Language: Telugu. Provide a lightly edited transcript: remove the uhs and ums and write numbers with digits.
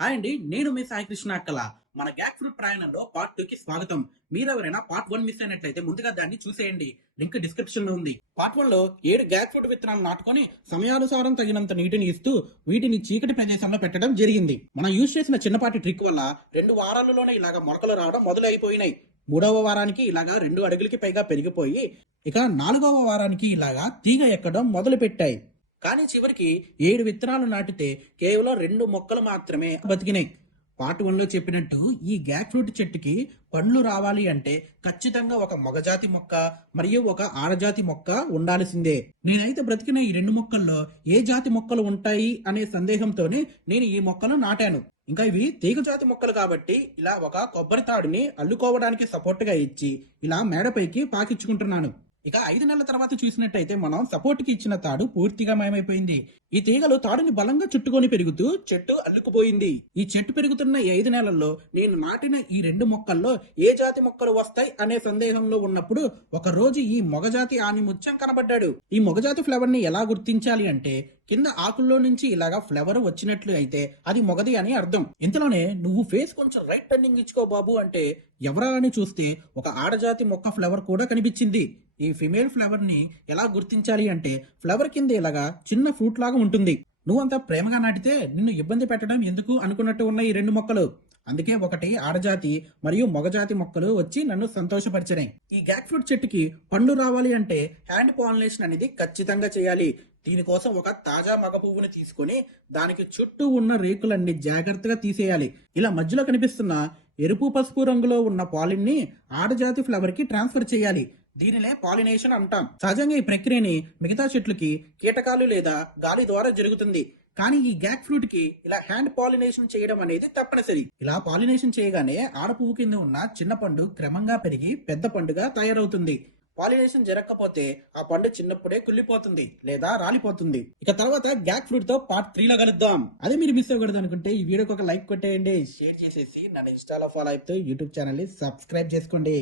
హాయ్ అండి, నేను మీ సాయి కృష్ణ అక్కల. మన గ్యాక్ ఫ్రూట్ ప్రయాణంలో పార్ట్ 2 కి స్వాగతం. మీరెవరైనా పార్ట్ 1 మిస్ అయినట్లయితే ముందుగా దాన్ని చూసేయండి. లింక్ డిస్క్రిప్షన్ లో ఉంది. పార్ట్ 1 లో 7 గ్యాక్ ఫ్రూట్ విత్తనాలు నాటుకొని సమయానుసారం తగినంత నీటిని ఇస్తూ వీటిని చీకటి ప్రదేశంలో పెట్టడం జరిగింది. మనం యూజ్ చేసిన చిన్నపాటి ట్రిక్ వల్ల 2 వారాలలోనే ఇలాగా మొలకలు రావడం మొదలైపోయినాయి. 3వ వారానికి ఇలాగా 2 అడుగులకి పైగా పెరిగిపోయి ఇక 4వ వారానికి ఇలాగా తీగ ఎక్కడం మొదలు పెట్టాయి. కానీ చివరికి 7 విత్తనాలు నాటితే కేవలం 2 మొక్కలు మాత్రమే బతికినాయి. పార్ట్ 1 లో చెప్పినట్టు ఈ గ్యాక్ ఫ్రూట్ చెట్టుకి పండ్లు రావాలి అంటే ఖచ్చితంగా ఒక మగజాతి మొక్క మరియు ఒక ఆడజాతి మొక్క ఉండాల్సిందే. నేనైతే బ్రతికిన ఈ 2 మొక్కల్లో ఏ జాతి మొక్కలు ఉంటాయి అనే సందేహంతోనే నేను ఈ మొక్కలు నాటాను. ఇంకా ఇవి తీగ జాతి మొక్కలు కాబట్టి ఇలా ఒక కొబ్బరి తాడుని అల్లుకోవడానికి సపోర్ట్ గా ఇచ్చి ఇలా మేడపైకి పాకించుకుంటున్నాను. ఇక 5 నెలల తర్వాత చూసినట్టయితే మనం సపోర్ట్ కి ఇచ్చిన తాడు పూర్తిగా మాయమైపోయింది. ఈ తీగలు తాడుని బలంగా చుట్టుకొని పెరుగుతూ చెట్టు అల్లుకుపోయింది. ఈ చెట్టు పెరుగుతున్న ఈ 5 నెలల్లో నేను నాటిన ఈ 2 మొక్కల్లో ఏ జాతి మొక్కలు వస్తాయి అనే సందేహంలో ఉన్నప్పుడు ఒక రోజు ఈ మొగజాతి ఆనిముత్యం కనబడ్డాడు. ఈ మొగజాతి ఫ్లవర్ ని ఎలా గుర్తించాలి అంటే కింద ఆకుల్లో నుంచి ఇలాగా ఫ్లవర్ వచ్చినట్లు అయితే అది మొగది అని అర్థం. ఇంతలోనే నువ్వు ఫేస్ కొంచెం రైట్ టర్నింగ్ ఇచ్చుకో బాబు అంటే ఎవరా అని చూస్తే ఒక ఆడజాతి మొక్క ఫ్లవర్ కూడా కనిపించింది. ఈ ఫిమేల్ ఫ్లవర్ ని ఎలా గుర్తించాలి అంటే ఫ్లవర్ కింద ఇలాగా చిన్న ఫ్రూట్ లాగా ఉంటుంది. నువ్వంతా ప్రేమగా నాటితే నిన్ను ఇబ్బంది పెట్టడం ఎందుకు అనుకున్నట్టు ఉన్న ఈ 2 మొక్కలు. అందుకే ఒకటి ఆడజాతి మరియు మగజాతి మొక్కలు వచ్చి నన్ను సంతోషపరిచినాయి. ఈ గ్యాక్ ఫ్రూట్ చెట్టుకి పండ్లు రావాలి అంటే హ్యాండ్ పాలినేషన్ అనేది ఖచ్చితంగా చేయాలి. దీనికోసం ఒక తాజా మగ పువ్వుని తీసుకొని దానికి చుట్టూ ఉన్న రేకులన్నీ జాగ్రత్తగా తీసేయాలి. ఇలా మధ్యలో కనిపిస్తున్న ఎరుపు పసుపు రంగులో ఉన్న పాలిన్ ని ఆడజాతి ఫ్లవర్ కి ట్రాన్స్ఫర్ చేయాలి. దీనినే పాలినేషన్ అంటాం. సహజంగా ఈ ప్రక్రియని మిగతా చెట్లకి కీటకాలు లేదా గాలి ద్వారా జరుగుతుంది. కానీ ఈ గ్యాక్ ఫ్రూట్ కి ఇలా హ్యాండ్ పాలినేషన్ చేయడం అనేది తప్పనిసరి. ఇలా పాలినేషన్ చేయగానే ఆడ పువ్వు కింద ఉన్న చిన్న పండు క్రమంగా పెరిగి పెద్ద పండుగా తయారవుతుంది. పాలినేషన్ జరగకపోతే ఆ పండు చిన్నప్పుడే కుళ్ళిపోతుంది లేదా రాలిపోతుంది. ఇక తర్వాత గ్యాక్ ఫ్రూట్ తో పార్ట్ 3 లో కలుద్దాం. అదే మీరు మిస్ అవ్వకూడదు అనుకుంటే ఈ వీడియోకి ఒక లైక్ కొట్టేయండి, షేర్ చేసేసి నన్ను ఇన్స్టాలో ఫాలో అవుతూ యూట్యూబ్ ఛానల్ ని సబ్స్క్రైబ్ చేసుకోండి.